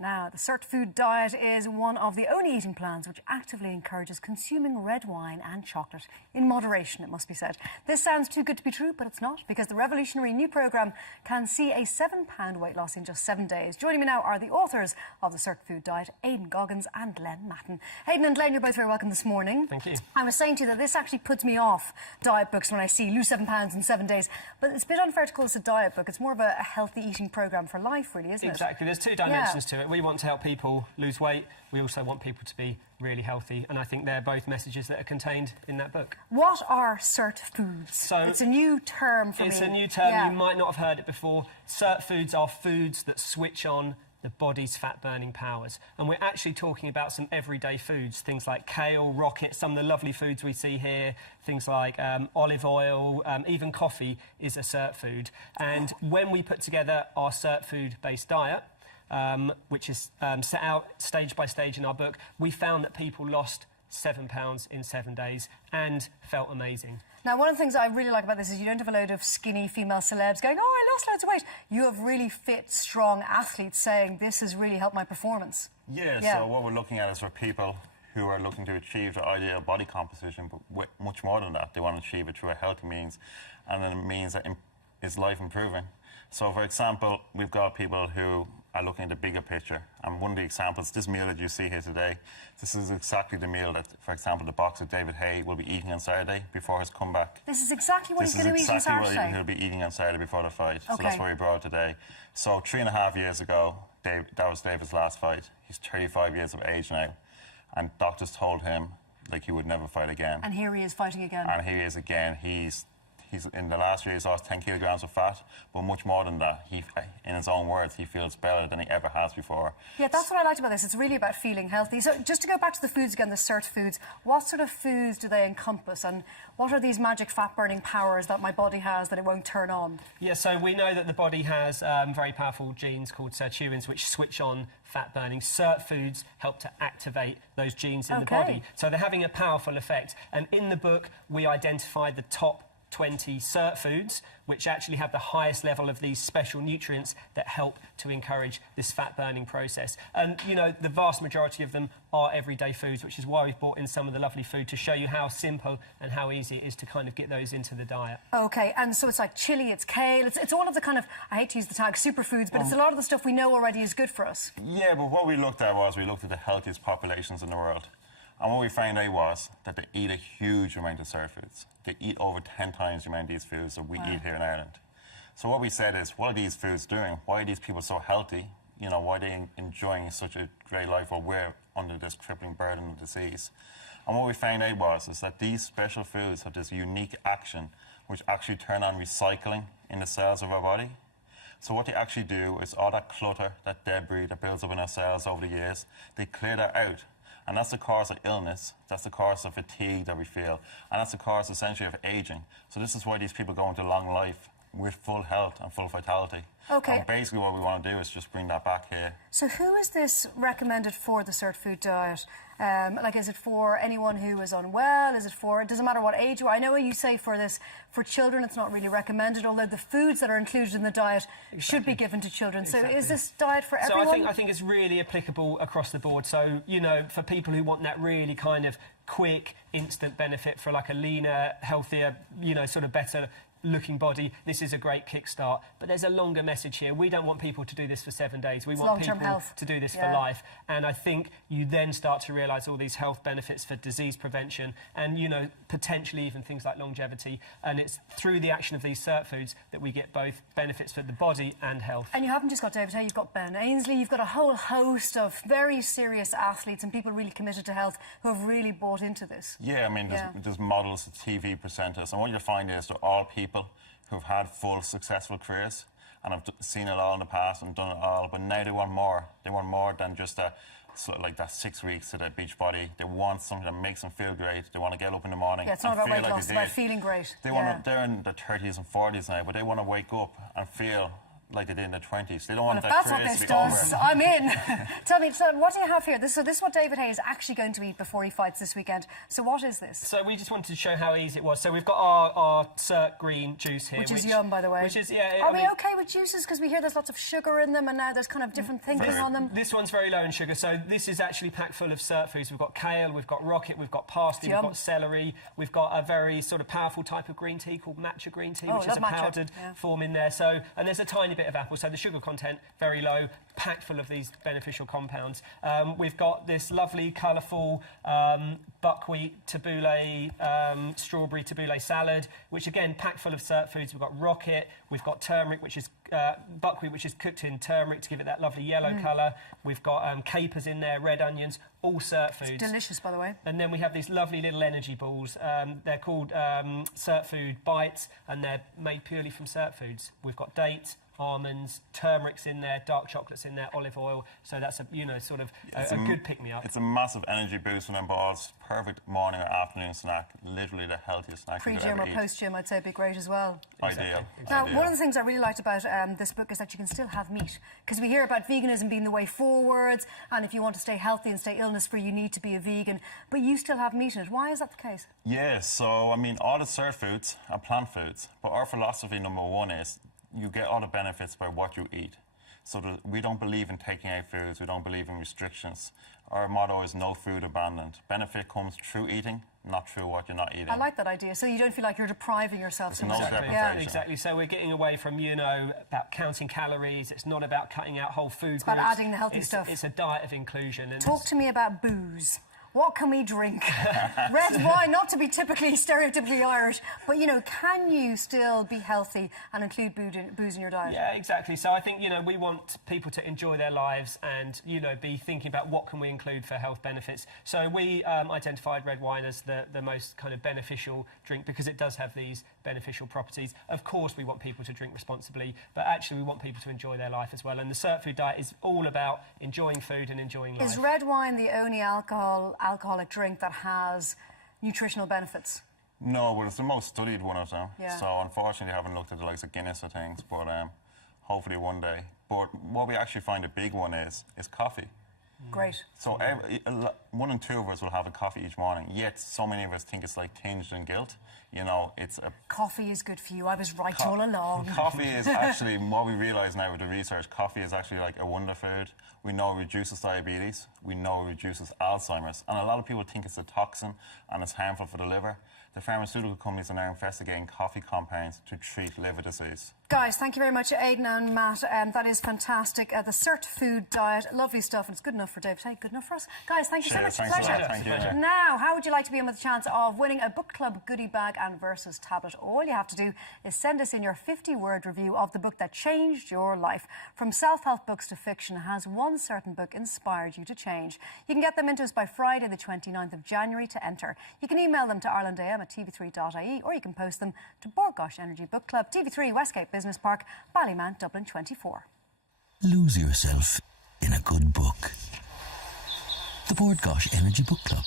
Now, the Cert Food diet is one of the only eating plans which actively encourages consuming red wine and chocolate, in moderation, it must be said. This sounds too good to be true, but it's not, because the revolutionary new programme can see a £7 weight loss in just 7 days. Joining me now are the authors of the Cert Food diet, Aidan Goggins and Glenn Matton. Aidan and Glenn, you're both very welcome this morning. Thank you. I was saying to you that this actually puts me off diet books when I see lose £7 in 7 days, but it's a bit unfair to call this a diet book. It's more of a healthy eating programme for life, really, isn't it? Exactly. There's two dimensions to it. We want to help people lose weight. We also want people to be really healthy, and I think they're both messages that are contained in that book. What are Cert Foods? So it's a new term for me. It's a new term. You might not have heard it before. Cert Foods are foods that switch on the body's fat-burning powers. And we're actually talking about some everyday foods, things like kale, rocket, some of the lovely foods we see here, things like olive oil, even coffee is a Cert food. And when we put together our Cert food-based diet, which is set out stage by stage in our book, we found that people lost £7 in 7 days and felt amazing. Now, one of the things I really like about this is you don't have a load of skinny female celebs going, oh, I lost loads of weight. You have really fit, strong athletes saying this has really helped my performance. Yeah, so what we're looking at is for people who are looking to achieve their ideal body composition, but much more than that. They want to achieve it through a healthy means, and then it means that is life improving. So, for example, we've got people who are looking at the bigger picture. And one of the examples, this meal that you see here today, this is exactly the meal that, for example, the boxer David Haye will be eating on Saturday before his comeback. This is exactly what he's going to eat on Saturday? This is exactly what he'll be eating on Saturday before the fight. Okay. So that's why we brought it today. So 3.5 years ago, that was David's last fight. He's 35 years of age now. And doctors told him, like, he would never fight again. And here he is fighting again. And here he is again. He's in the last year, he's lost 10 kilograms of fat, but much more than that. In his own words, he feels better than he ever has before. Yeah, that's what I liked about this. It's really about feeling healthy. So just to go back to the foods again, the Cert Foods, what sort of foods do they encompass, and what are these magic fat-burning powers that my body has that it won't turn on? Yeah, so we know that the body has very powerful genes called sirtuins which switch on fat burning. Cert Foods help to activate those genes in the body. So they're having a powerful effect. And in the book, we identified the top 20 Cert Foods, which actually have the highest level of these special nutrients that help to encourage this fat-burning process. And, you know, the vast majority of them are everyday foods, which is why we've brought in some of the lovely food to show you how simple and how easy it is to kind of get those into the diet. OK, and so it's like chilli, it's kale, it's all of the kind of, I hate to use the tag superfoods, but it's a lot of the stuff we know already is good for us. Yeah, but what we looked at was we looked at the healthiest populations in the world. And what we found out was that they eat a huge amount of Cert Foods. They eat over 10 times the amount of these foods that we eat here in Ireland. So what we said is, what are these foods doing? Why are these people so healthy? You know, why are they enjoying such a great life while we're under this crippling burden of disease? And what we found out is that these special foods have this unique action which actually turn on recycling in the cells of our body. So what they actually do is all that clutter, that debris that builds up in our cells over the years, they clear that out. And that's the cause of illness, that's the cause of fatigue that we feel, and that's the cause, essentially, of ageing. So this is why these people go into long life with full health and full vitality. OK. And basically what we want to do is just bring that back here. So who is this recommended for, the Cert Food diet? Like, is it for anyone who is unwell? Is it for, it doesn't matter what age you are? I know you say for this, for children it's not really recommended, although the foods that are included in the diet should be given to children. So is this diet for everyone? So I think it's really applicable across the board. So, you know, for people who want that really kind of quick, instant benefit for like a leaner, healthier, you know, sort of better looking body, this is a great kickstart. But there's a longer message here. We don't want people to do this for 7 days. We want people to do this for life. And I think you then start to realise all these health benefits for disease prevention and, you know, potentially even things like longevity. And it's through the action of these Cert Foods that we get both benefits for the body and health. And you haven't just got David Haye, you've got Ben Ainsley, you've got a whole host of very serious athletes and people really committed to health who have really bought into this. Yeah, I mean, there's models, TV presenters, and what you'll find is they're all people who've had full, successful careers and have seen it all in the past and done it all, but now they want more. They want more than just like that 6 weeks to the beach body. They want something that makes them feel great. They want to get up in the morning. Yeah, it's not about weight loss, it's about feeling great. They're in their 30s and 40s now, but they want to wake up and feel like they did in the 20s. They don't want If that that's what craze this to be over. does, I'm in. Tell me, so what do you have here? This is what David Hay is actually going to eat before he fights this weekend. So what is this? So we just wanted to show how easy it was. So we've got our Cert green juice here. Which is yum, by the way. Which is, yeah. Are we okay with juices? Because we hear there's lots of sugar in them and now there's kind of different thinking on them. This one's very low in sugar. So this is actually packed full of Cert foods. We've got kale, we've got rocket, we've got parsley, we've got celery. We've got a very sort of powerful type of green tea called matcha green tea, which is a powdered form in there. So, and there's a tiny bit of apple. So the sugar content, very low, packed full of these beneficial compounds. We've got this lovely, colourful buckwheat tabbouleh, strawberry tabbouleh salad, which again, packed full of Cert foods. We've got rocket, we've got turmeric, which is buckwheat, which is cooked in turmeric to give it that lovely yellow colour. We've got capers in there, red onions, all Cert foods. It's delicious, by the way. And then we have these lovely little energy balls. They're called Cert Food Bites, and they're made purely from Cert foods. We've got dates, almonds, turmeric's in there, dark chocolate's in there, olive oil. So that's a sort of a good pick-me-up. It's a massive energy boost from them balls. Perfect morning or afternoon snack. Literally the healthiest snack you could Pre-gym ever or eat. post-gym, I'd say it'd be great as well. Ideal. Now, one of the things I really liked about this book is that you can still have meat. Because we hear about veganism being the way forwards, and if you want to stay healthy and stay illness-free, you need to be a vegan. But you still have meat in it. Why is that the case? Yeah, so, I mean, all the Cert foods are plant foods. But our philosophy, number one, is you get all the benefits by what you eat. So we don't believe in taking out foods. We don't believe in restrictions. Our motto is no food abandoned. Benefit comes through eating, not through what you're not eating. I like that idea. So you don't feel like you're depriving yourself. It's no deprivation. Yeah. Exactly. So we're getting away from, about counting calories. It's not about cutting out whole food It's about adding the healthy stuff. It's a diet of inclusion. And Talk to me about booze. What can we drink? Red wine, not to be stereotypically Irish, but, can you still be healthy and include booze in your diet? Yeah, exactly. So I think, we want people to enjoy their lives and, be thinking about what can we include for health benefits. So we identified red wine as the most kind of beneficial drink because it does have these beneficial properties. Of course, we want people to drink responsibly, but actually we want people to enjoy their life as well. And the Cert Food diet is all about enjoying food and enjoying life. Is red wine the only alcoholic drink that has nutritional benefits? No, but it's the most studied one of them. Yeah. So unfortunately I haven't looked at the likes of Guinness or things, but hopefully one day. But what we actually find a big one is coffee. Great. So 1 in 2 of us will have a coffee each morning, yet so many of us think it's like tinged in guilt. Coffee is good for you. I was right all along. Coffee is actually, what we realise now with the research, coffee is actually like a wonder food. We know it reduces diabetes. We know it reduces Alzheimer's. And a lot of people think it's a toxin and it's harmful for the liver. The pharmaceutical companies are now investigating coffee compounds to treat liver disease. Guys, thank you very much, Aidan and Matt. That is fantastic. The Cert Food diet, lovely stuff. And it's good enough for David. Hey, good enough for us. Guys, thank you so much. Thanks a lot. Thank you. Now, how would you like to be in with a chance of winning a book club goodie bag and Versus tablet? All you have to do is send us in your 50-word review of the book that changed your life. From self-help books to fiction, has one certain book inspired you to change? You can get them into us by Friday, the 29th of January to enter. You can email them to irelandam@tv3.ie or you can post them to Bord Gáis Energy Book Club, TV3 Westgate Business Park, Ballymount, Dublin 24. Lose yourself in a good book. The Bord Gáis Energy Book Club.